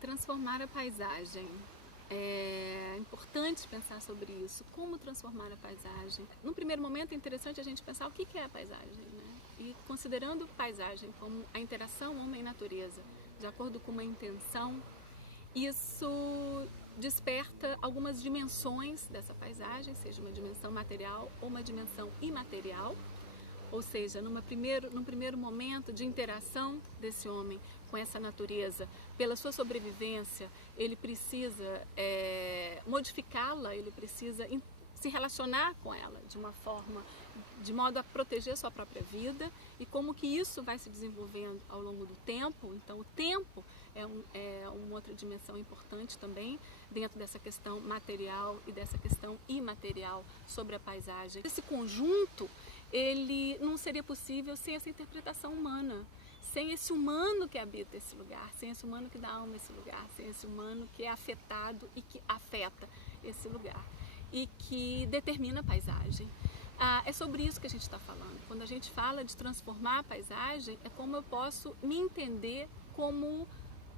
Transformar a paisagem. É importante pensar sobre isso. Como transformar a paisagem? No primeiro momento é interessante a gente pensar o que é a paisagem, né? E considerando paisagem como a interação homem-natureza, de acordo com uma intenção, isso desperta algumas dimensões dessa paisagem, seja uma dimensão material ou uma dimensão imaterial. Ou seja, num primeiro momento de interação desse homem com essa natureza, pela sua sobrevivência, ele precisa modificá-la, ele precisa se relacionar com ela de uma forma, de modo a proteger sua própria vida, e como que isso vai se desenvolvendo ao longo do tempo. Então o tempo é uma outra dimensão importante também dentro dessa questão material e dessa questão imaterial sobre a paisagem. Esse conjunto, ele não seria possível sem essa interpretação humana, sem esse humano que habita esse lugar, sem esse humano que dá alma a esse lugar, sem esse humano que é afetado e que afeta esse lugar e que determina a paisagem. É sobre isso que a gente está falando. Quando a gente fala de transformar a paisagem, é como eu posso me entender como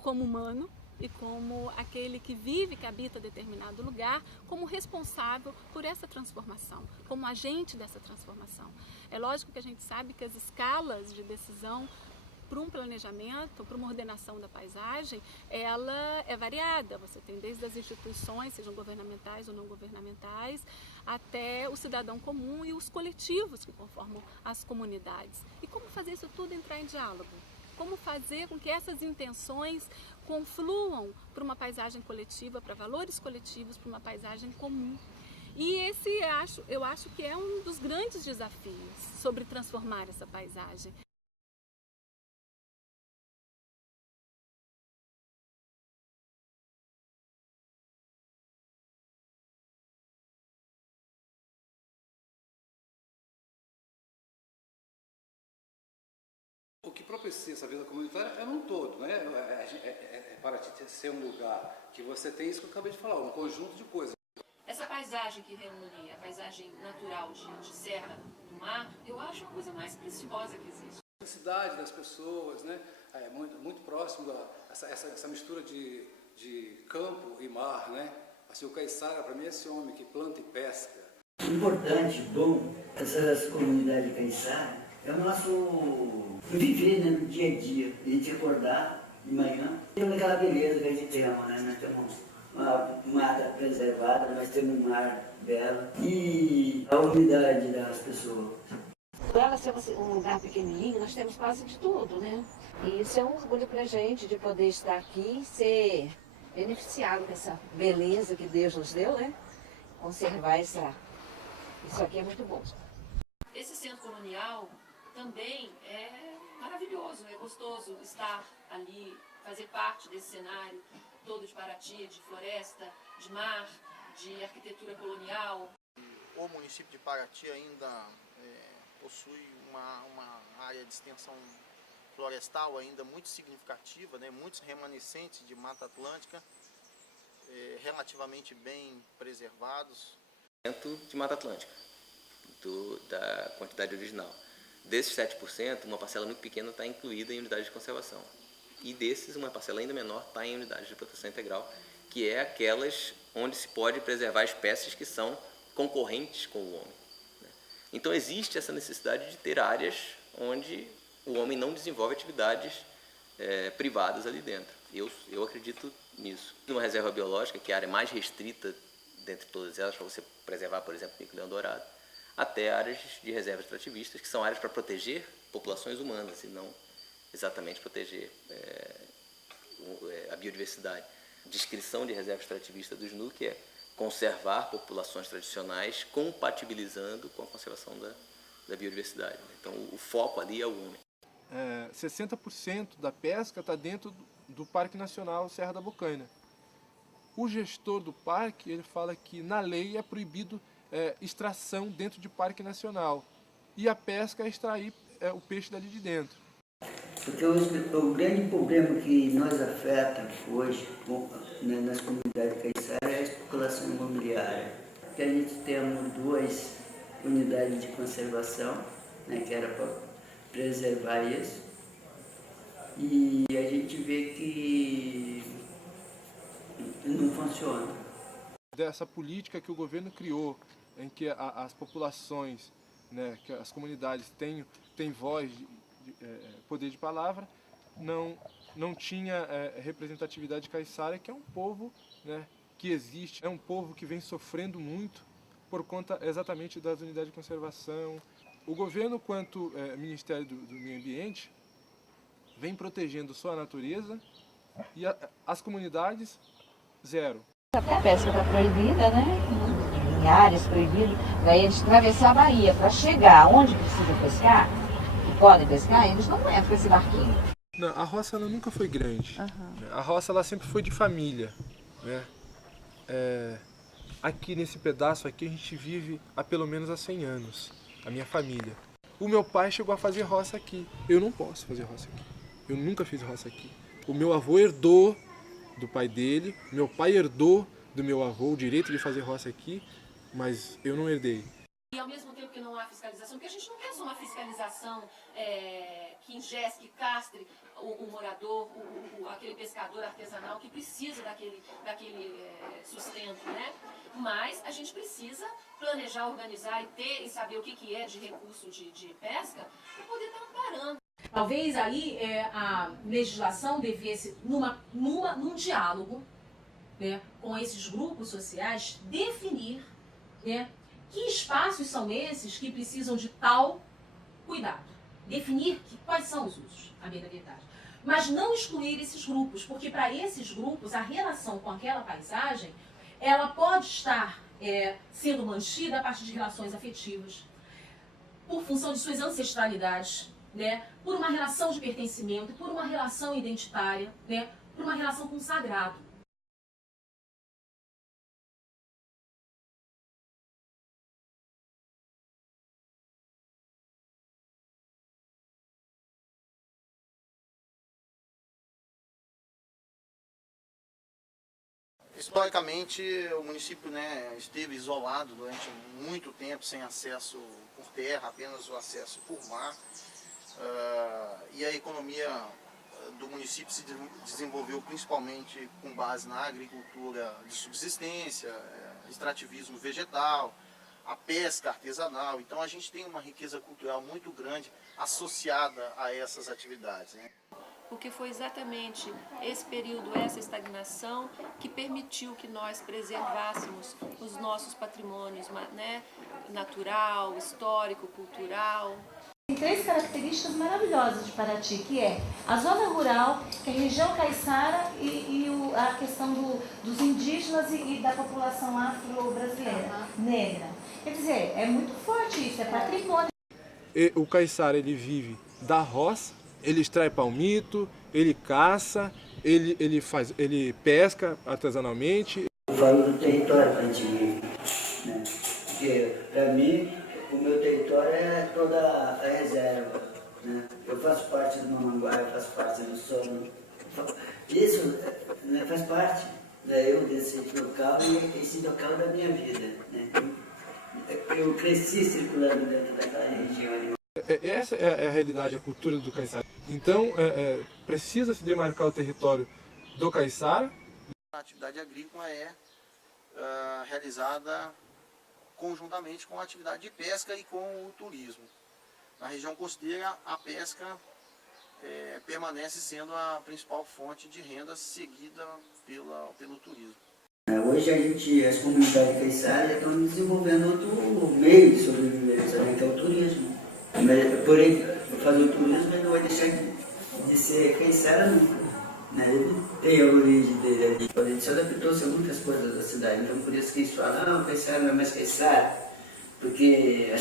humano e como aquele que vive, que habita determinado lugar, como responsável por essa transformação, como agente dessa transformação. É lógico que a gente sabe que as escalas de decisão para um planejamento, para uma ordenação da paisagem, ela é variada. Você tem desde as instituições, sejam governamentais ou não governamentais, até o cidadão comum e os coletivos que conformam as comunidades. E como fazer isso tudo entrar em diálogo? Como fazer com que essas intenções confluam para uma paisagem coletiva, para valores coletivos, para uma paisagem comum? E esse eu acho que é um dos grandes desafios sobre transformar essa paisagem. O que propicia essa vida comunitária é num todo, né? Para ser um lugar que você tem isso que eu acabei de falar, um conjunto de coisas. Essa paisagem que reúne a paisagem natural de serra, do mar, eu acho a coisa mais preciosa que existe. A cidade das pessoas, né? Muito próximo essa mistura de campo e mar, né? Assim, o caiçara, para mim, é esse homem que planta e pesca. O importante, bom, essas comunidades caiçara é o nosso viver, né, no dia a dia. A gente acordar de manhã, temos aquela beleza que a gente ama, né? Nós temos uma mata preservada, nós temos um mar belo e a unidade das pessoas. Por ela ser um lugar pequenininho, nós temos quase de tudo, né? E isso é um orgulho pra gente de poder estar aqui e ser beneficiado com essa beleza que Deus nos deu, né? Conservar isso aqui é muito bom. Esse centro colonial também é maravilhoso, é gostoso estar ali, fazer parte desse cenário todo de Paraty, de floresta, de mar, de arquitetura colonial. O município de Paraty ainda possui uma área de extensão florestal ainda muito significativa, né? Muitos remanescentes de Mata Atlântica, relativamente bem preservados. De Mata Atlântica, da quantidade original. Desses 7%, uma parcela muito pequena está incluída em unidades de conservação. E desses, uma parcela ainda menor está em unidades de proteção integral, que é aquelas onde se pode preservar espécies que são concorrentes com o homem. Então existe essa necessidade de ter áreas onde o homem não desenvolve atividades privadas ali dentro. Eu acredito nisso. Numa reserva biológica, que é a área mais restrita dentre todas elas, para você preservar, por exemplo, o mico-leão dourado, até áreas de reservas extrativistas, que são áreas para proteger populações humanas e não exatamente proteger a biodiversidade. Descrição de reserva extrativista do SNUC é conservar populações tradicionais compatibilizando com a conservação da biodiversidade. Então o foco ali é o homem. 60% da pesca está dentro do Parque Nacional Serra da Bocaina. O gestor do parque, ele fala que na lei é proibido extração dentro de parque nacional. E a pesca é extrair o peixe dali de dentro. Porque o grande problema que nos afeta hoje nas comunidades caiçaras é a especulação imobiliária. Porque a gente temos 2 unidades de conservação, né, que era para preservar isso, e a gente vê que não funciona. Dessa política que o governo criou, em que as populações, né, que as comunidades têm voz, poder de palavra, não tinha representatividade caiçara, que é um povo, né, que existe, é um povo que vem sofrendo muito por conta exatamente das unidades de conservação. O governo, quanto Ministério do Meio Ambiente, vem protegendo só a natureza e as comunidades, zero. A pesca está proibida, né? Em áreas proibidas. Daí eles atravessar a Bahia para chegar onde precisa pescar, e podem pescar, eles não entram com esse barquinho. Não, a roça ela nunca foi grande. Uhum. A roça ela sempre foi de família, né? Aqui nesse pedaço aqui a gente vive há pelo menos há 100 anos, a minha família. O meu pai chegou a fazer roça aqui. Eu não posso fazer roça aqui. Eu nunca fiz roça aqui. O meu avô herdou do pai dele, meu pai herdou do meu avô o direito de fazer roça aqui, mas eu não herdei. E ao mesmo tempo que não há fiscalização, porque a gente não quer só uma fiscalização que ingesse, que castre o morador, aquele pescador artesanal que precisa daquele sustento, né? Mas a gente precisa planejar, organizar e saber o que é de recurso de pesca para poder estar amparando. Talvez aí a legislação devesse, num diálogo, né, com esses grupos sociais, definir, né, que espaços são esses que precisam de tal cuidado. Definir quais são os usos, a bem da verdade. Mas não excluir esses grupos, porque para esses grupos a relação com aquela paisagem, ela pode estar sendo mantida a partir de relações afetivas, por função de suas ancestralidades, né, por uma relação de pertencimento, por uma relação identitária, né, por uma relação com o sagrado. Historicamente, o município, né, esteve isolado durante muito tempo, sem acesso por terra, apenas o acesso por mar. E a economia do município se desenvolveu principalmente com base na agricultura de subsistência, extrativismo vegetal, a pesca artesanal. Então a gente tem uma riqueza cultural muito grande associada a essas atividades, né? Porque foi exatamente esse período, essa estagnação, que permitiu que nós preservássemos os nossos patrimônios, né, natural, histórico, cultural. Tem 3 características maravilhosas de Paraty, que é a zona rural, que é a região caiçara e a questão dos indígenas e da população afro-brasileira, negra. Quer dizer, é muito forte isso, é patrimônio. O caiçara, ele vive da roça, ele extrai palmito, ele caça, ele pesca artesanalmente. Eu falo do território que a gente vive, né? Porque, para mim, o meu território é toda a reserva, né? Eu faço parte do Mamanguá, eu faço parte do Sono. Isso, né, faz parte, né, eu desse local e esse local da minha vida, né? Eu cresci circulando dentro daquela região ali. Essa é a realidade, a cultura do caiçara. Então, precisa se demarcar o território do caiçara. A atividade agrícola é realizada conjuntamente com a atividade de pesca e com o turismo. Na região costeira, a pesca permanece sendo a principal fonte de renda, seguida pelo turismo. Hoje as comunidades caiçaras estão desenvolvendo outro meio de sobrevivência, né, que é o turismo. Mas, porém, fazer o turismo ele não vai deixar de ser caiçara nunca. Né? Ele tem a origem dele ali. A gente se adaptou-se a muitas coisas da cidade, então por isso que eles falam, o caiçara não é mais caiçara, porque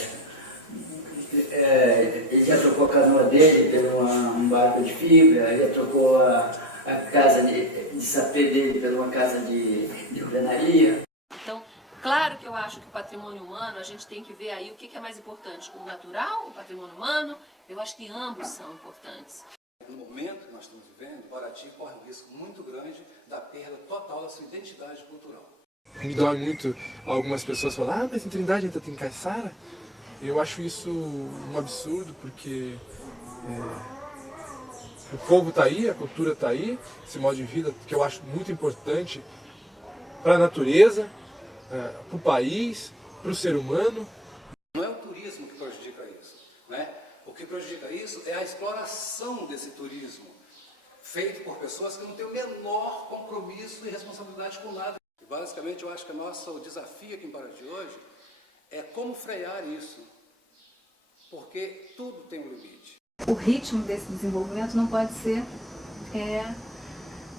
ele já trocou a canoa dele por um barco de fibra, já trocou a casa de sapê dele por uma casa de alvenaria. Então, claro que eu acho que o patrimônio humano, a gente tem que ver aí o que é mais importante, o natural, o patrimônio humano, eu acho que ambos são importantes. No momento que nós estamos vivendo, Paraty corre um risco muito grande da perda total da sua identidade cultural. Me dói muito algumas pessoas falar, mas em Trindade ainda tem caiçara? Eu acho isso um absurdo, porque o povo está aí, a cultura está aí, esse modo de vida que eu acho muito importante para a natureza, para o país, para o ser humano. Não é o turismo que prejudica isso, né? O que prejudica isso é a exploração desse turismo, feito por pessoas que não têm o menor compromisso e responsabilidade com nada. E basicamente eu acho que o desafio aqui em Paraty hoje é como frear isso, porque tudo tem um limite. O ritmo desse desenvolvimento não pode ser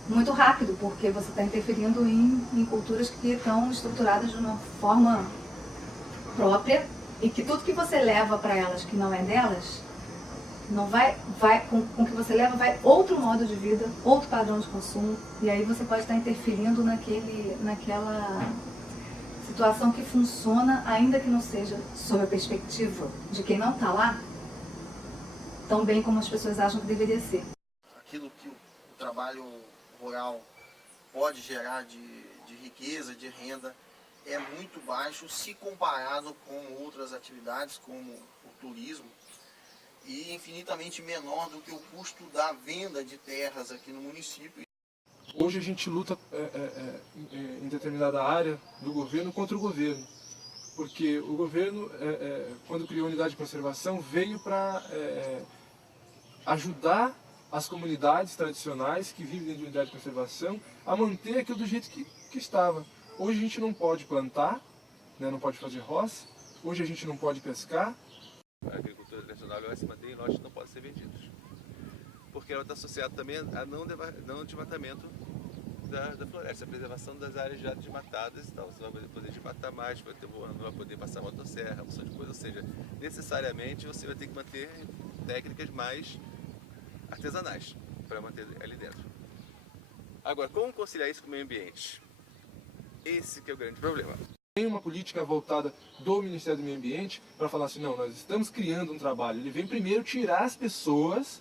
muito rápido, porque você está interferindo em culturas que estão estruturadas de uma forma própria e que tudo que você leva para elas que não é delas, não com o que você leva vai outro modo de vida, outro padrão de consumo, e aí você pode estar interferindo naquela situação que funciona, ainda que não seja sob a perspectiva de quem não está lá, tão bem como as pessoas acham que deveria ser. Aquilo que o trabalho rural pode gerar de riqueza, de renda, é muito baixo se comparado com outras atividades como o turismo, e infinitamente menor do que o custo da venda de terras aqui no município. Hoje a gente luta em determinada área do governo contra o governo, porque o governo, quando criou a unidade de conservação, veio para ajudar as comunidades tradicionais que vivem dentro de unidade de conservação a manter aquilo do jeito que estava. Hoje a gente não pode plantar, né, não pode fazer roça, hoje a gente não pode pescar. A agricultura tradicional vai se manter e lotes não podem ser vendidos, porque ela está associada também a não desmatamento da floresta, a preservação das áreas já desmatadas e tal. Você vai poder desmatar mais, não vai poder passar motosserra, uma opção de coisa, ou seja, necessariamente você vai ter que manter técnicas mais artesanais para manter ali dentro. Agora, como conciliar isso com o meio ambiente? Esse que é o grande problema. Tem uma política voltada do Ministério do Meio Ambiente para falar assim, não, nós estamos criando um trabalho. Ele vem primeiro tirar as pessoas,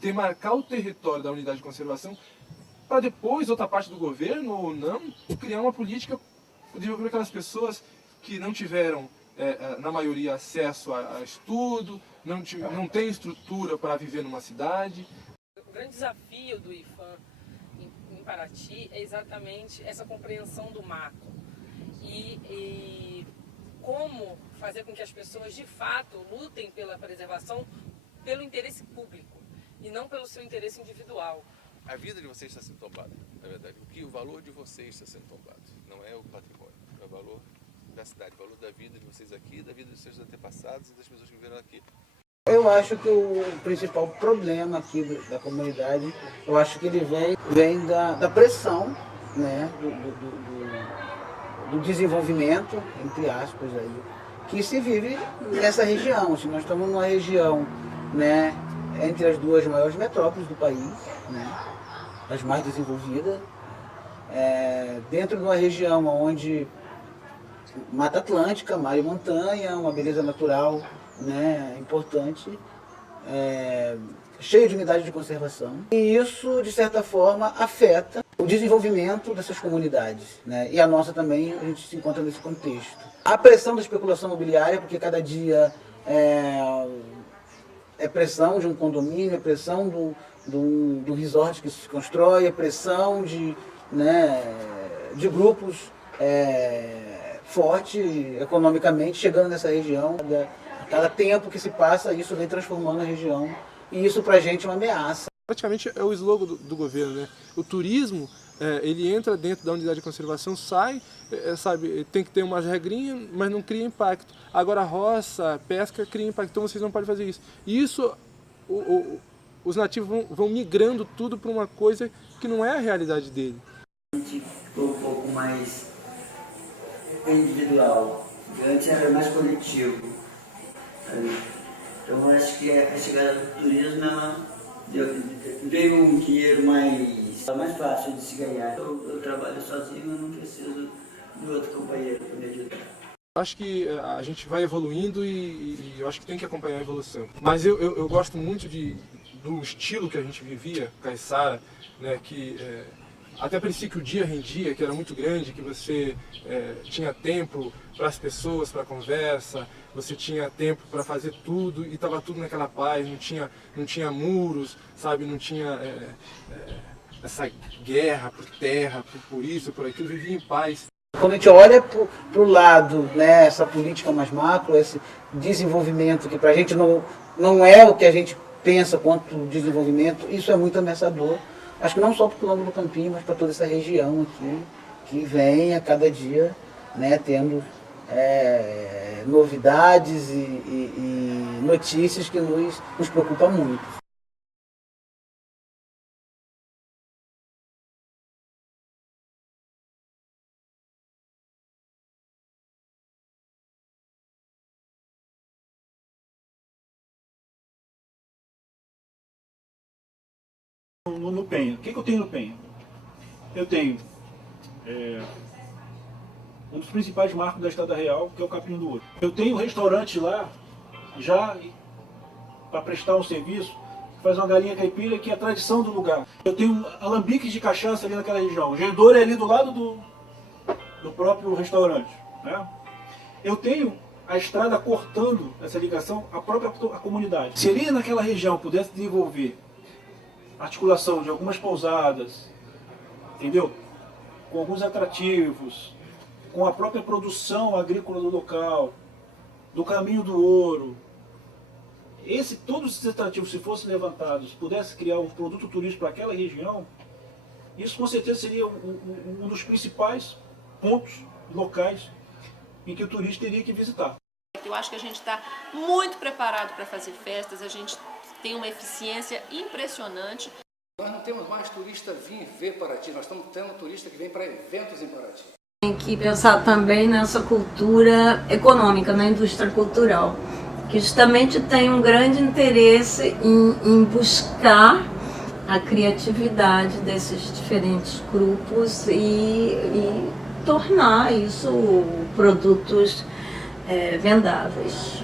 demarcar o território da unidade de conservação, para depois, outra parte do governo ou não, criar uma política para aquelas pessoas que não tiveram, na maioria, acesso a estudo, não tem estrutura para viver numa cidade. O grande desafio do IFAM em Paraty é exatamente essa compreensão do macro. E como fazer com que as pessoas de fato lutem pela preservação pelo interesse público e não pelo seu interesse individual. A vida de vocês está sendo tombada, na verdade. O valor de vocês está sendo tombado, não é o patrimônio, é o valor da cidade, o valor da vida de vocês aqui, da vida dos seus antepassados e das pessoas que viveram aqui. Eu acho que o principal problema aqui da comunidade, eu acho que ele vem da pressão, né, do desenvolvimento, entre aspas, aí, que se vive nessa região. Se nós estamos numa região, né, entre as duas maiores metrópoles do país, né, as mais desenvolvidas, dentro de uma região onde Mata Atlântica, mar e montanha, uma beleza natural, né, importante, cheio de unidades de conservação. E isso, de certa forma, afeta o desenvolvimento dessas comunidades, né? E a nossa também, a gente se encontra nesse contexto. A pressão da especulação imobiliária, porque cada dia é pressão de um condomínio, é pressão do resort que se constrói, é pressão de grupos forte economicamente, chegando nessa região. Cada tempo que se passa, isso vem transformando a região. E isso pra gente é uma ameaça. Praticamente é o slogan do governo, né? O turismo, ele entra dentro da unidade de conservação, sai, sabe, tem que ter umas regrinhas, mas não cria impacto. Agora a roça, pesca, cria impacto, então vocês não podem fazer isso. E isso, os nativos vão migrando tudo para uma coisa que não é a realidade dele. A gente ficou um pouco mais individual, antes era mais coletivo. Então eu acho que a chegada do turismo veio um dinheiro mais fácil de se ganhar. Eu trabalho sozinho, eu não preciso de outro companheiro para me ajudar. Acho que a gente vai evoluindo e eu acho que tem que acompanhar a evolução. Mas eu gosto muito do estilo que a gente vivia, caiçara, né, que até parecia que o dia rendia, que era muito grande, que você tinha tempo para as pessoas, para a conversa, você tinha tempo para fazer tudo e estava tudo naquela paz, não tinha muros, sabe, não tinha essa guerra por terra, por isso, por aquilo, vivia em paz. Quando a gente olha para o lado, né, essa política mais macro, esse desenvolvimento que para a gente não é o que a gente pensa quanto desenvolvimento, isso é muito ameaçador. Acho que não só para o Quilombo do Campinho, mas para toda essa região aqui, que vem a cada dia, né, tendo novidades e notícias que nos preocupam muito. No Penha. O que eu tenho no Penha? Eu tenho um dos principais marcos da Estrada Real, que é o Capim do Ouro. Eu tenho um restaurante lá, já para prestar um serviço, que faz uma galinha caipira, que é a tradição do lugar. Eu tenho alambiques de cachaça ali naquela região. O Gendouro é ali do lado do próprio restaurante, né? Eu tenho a estrada cortando essa ligação à própria comunidade. Se ali naquela região pudesse desenvolver articulação de algumas pousadas, entendeu? Com alguns atrativos, com a própria produção agrícola do local, do caminho do ouro. Todos esses atrativos, se fossem levantados, pudesse criar um produto turístico para aquela região, isso com certeza seria um dos principais pontos locais em que o turista teria que visitar. Eu acho que a gente está muito preparado para fazer festas, a gente tem uma eficiência impressionante. Nós não temos mais turista vir ver Paraty, nós estamos tendo turista que vem para eventos em Paraty. Tem que pensar também nessa cultura econômica, na indústria cultural, que justamente tem um grande interesse em buscar a criatividade desses diferentes grupos e tornar isso produtos vendáveis.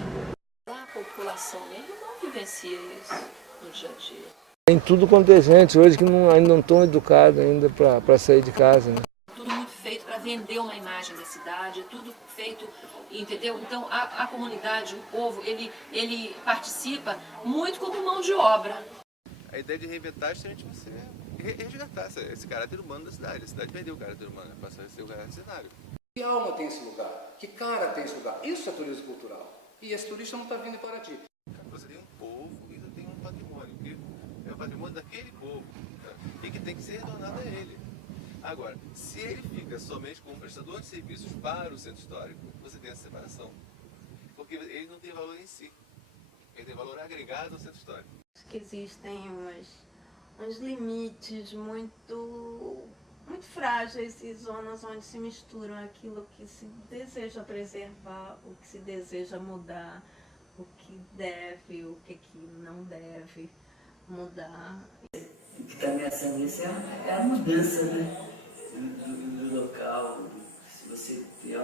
A população mesmo não vivencia isso no dia a dia. Tem tudo quanto é gente hoje que ainda não estão educados ainda para sair de casa, né? Tudo muito feito para vender uma imagem da cidade, tudo feito, entendeu? Então a comunidade, o povo, ele participa muito como mão de obra. A ideia de reinventar é justamente você resgatar esse caráter humano da cidade. A cidade perdeu o caráter humano, passou a ser o caráter cenário. Que alma tem esse lugar? Que cara tem esse lugar? Isso é turismo cultural. E esse turista não está vindo em Paraty. Você tem um povo e ainda tem um patrimônio, que é o patrimônio daquele povo, tá? E que tem que ser retornado a ele. Agora, se ele fica somente como prestador de serviços para o centro histórico, você tem essa separação. Porque ele não tem valor em si. Ele tem valor agregado ao centro histórico. Acho que existem uns limites muito frágeis e zonas onde se misturam aquilo que se deseja preservar, o que se deseja mudar, o que deve, o que não deve mudar. O que está ameaçando isso é a mudança, né, do local. Se você tem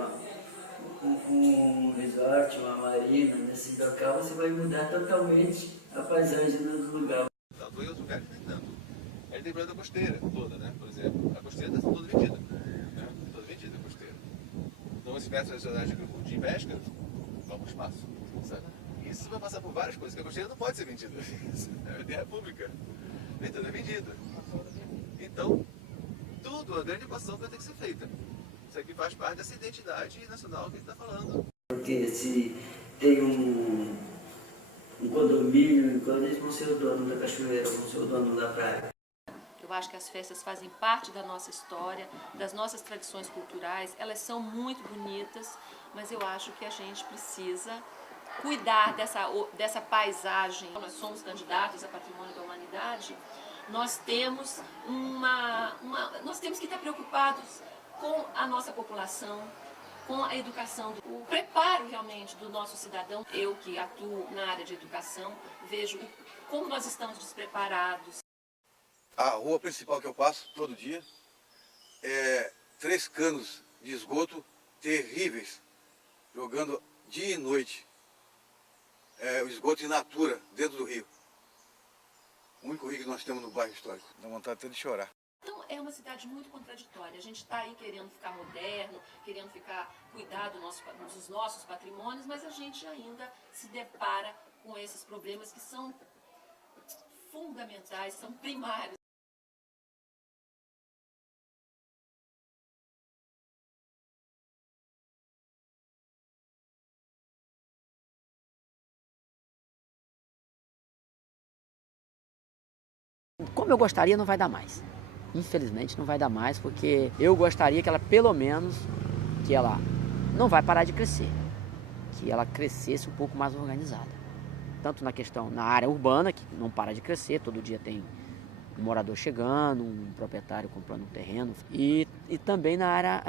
um resort, uma marina nesse local, você vai mudar totalmente a paisagem do lugar. Em outros lugares nem tanto. Aí tem problema da costeira toda, né? Por exemplo, a costeira está toda vendida. Né? Toda vendida a costeira. Então as festas nacionais de pesca vão para o espaço. Sabe? Isso vai passar por várias coisas, que a costeira não pode ser vendida. É terra pública. Nem toda é vendida. Então, tudo, a grande equação vai ter que ser feita. Isso aqui faz parte dessa identidade nacional que a gente está falando. Porque se tem um condomínio, quando eles vão ser o dono da cachoeira, vão ser o dono da praia. Eu acho que as festas fazem parte da nossa história, das nossas tradições culturais, elas são muito bonitas, mas eu acho que a gente precisa cuidar dessa paisagem. Nós somos candidatos a Patrimônio da Humanidade, nós temos que estar preocupados com a nossa população, com a educação, o preparo realmente do nosso cidadão. Eu que atuo na área de educação, vejo como nós estamos despreparados. A rua principal que eu passo todo dia é 3 canos de esgoto terríveis, jogando dia e noite. O esgoto in natura dentro do rio. O único rio que nós temos no bairro histórico. Dá vontade até de chorar. Então é uma cidade muito contraditória. A gente está aí querendo ficar moderno, querendo cuidar dos nossos patrimônios, mas a gente ainda se depara com esses problemas que são fundamentais, são primários. Como eu gostaria, não vai dar mais. Infelizmente não vai dar mais, porque eu gostaria que ela, pelo menos, que ela não vai parar de crescer, que ela crescesse um pouco mais organizada. Tanto na área urbana, que não para de crescer, todo dia tem um morador chegando, um proprietário comprando um terreno, e também na área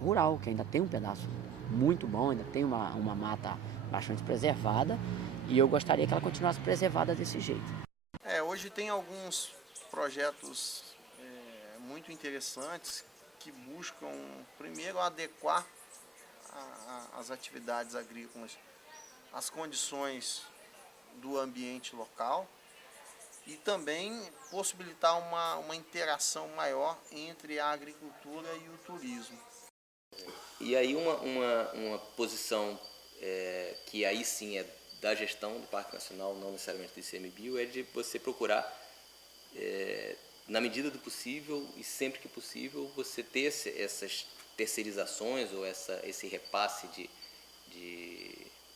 rural, que ainda tem um pedaço muito bom, ainda tem uma mata bastante preservada, e eu gostaria que ela continuasse preservada desse jeito. Hoje tem alguns projetos muito interessantes que buscam, primeiro, adequar as atividades agrícolas às condições do ambiente local e também possibilitar uma interação maior entre a agricultura e o turismo. E aí uma posição que aí sim é da gestão do Parque Nacional, não necessariamente do ICMBio, é de você procurar, na medida do possível e sempre que possível, você ter essas terceirizações ou esse repasse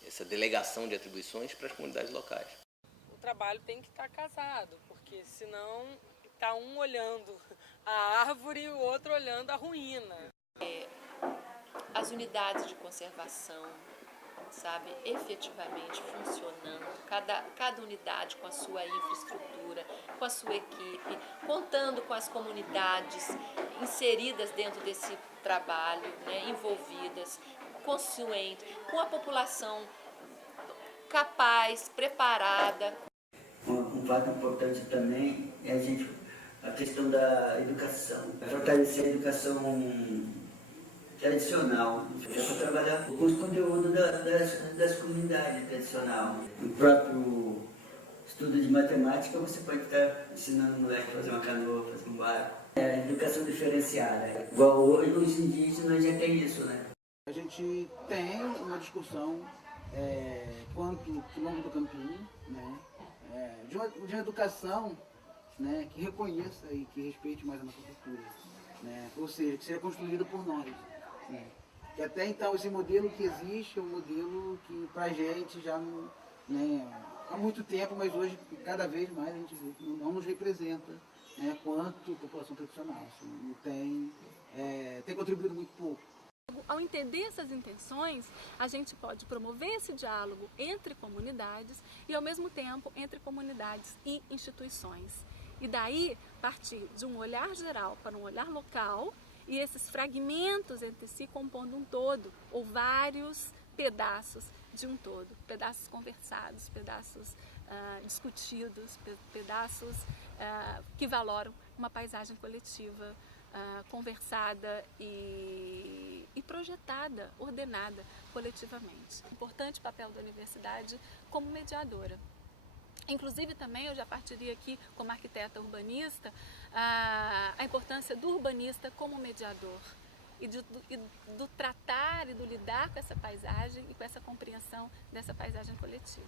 essa delegação de atribuições para as comunidades locais. O trabalho tem que estar casado, porque senão está um olhando a árvore e o outro olhando a ruína. As unidades de conservação, sabe, efetivamente funcionando, cada unidade com a sua infraestrutura, com a sua equipe, contando com as comunidades inseridas dentro desse trabalho, né, envolvidas, conscientes, com a população capaz, preparada. Um fato importante também é a questão da educação, fortalecer a educação tradicional, é para trabalhar com os conteúdos das comunidades tradicionais. No próprio estudo de matemática, você pode estar ensinando o moleque a fazer uma canoa, fazer um barco. Educação diferenciada. Igual hoje, os indígenas já tem isso, né? A gente tem uma discussão quanto quilombo do Campinho, né? De uma educação, né, que reconheça e que respeite mais a nossa cultura, né? Ou seja, que seja construída por nós. Que até então esse modelo que existe é um modelo que pra gente já não, né, há muito tempo, mas hoje cada vez mais a gente vê que não nos representa, né, quanto população tradicional. Assim, tem contribuído muito pouco. Ao entender essas intenções, a gente pode promover esse diálogo entre comunidades e, ao mesmo tempo, entre comunidades e instituições. E daí, partir de um olhar geral para um olhar local, e esses fragmentos entre si compondo um todo, ou vários pedaços de um todo, pedaços conversados, pedaços discutidos, pedaços que valoram uma paisagem coletiva, conversada e projetada, ordenada coletivamente. Importante papel da universidade como mediadora. Inclusive também eu já partiria aqui como arquiteta urbanista a importância do urbanista como mediador e do tratar e do lidar com essa paisagem e com essa compreensão dessa paisagem coletiva.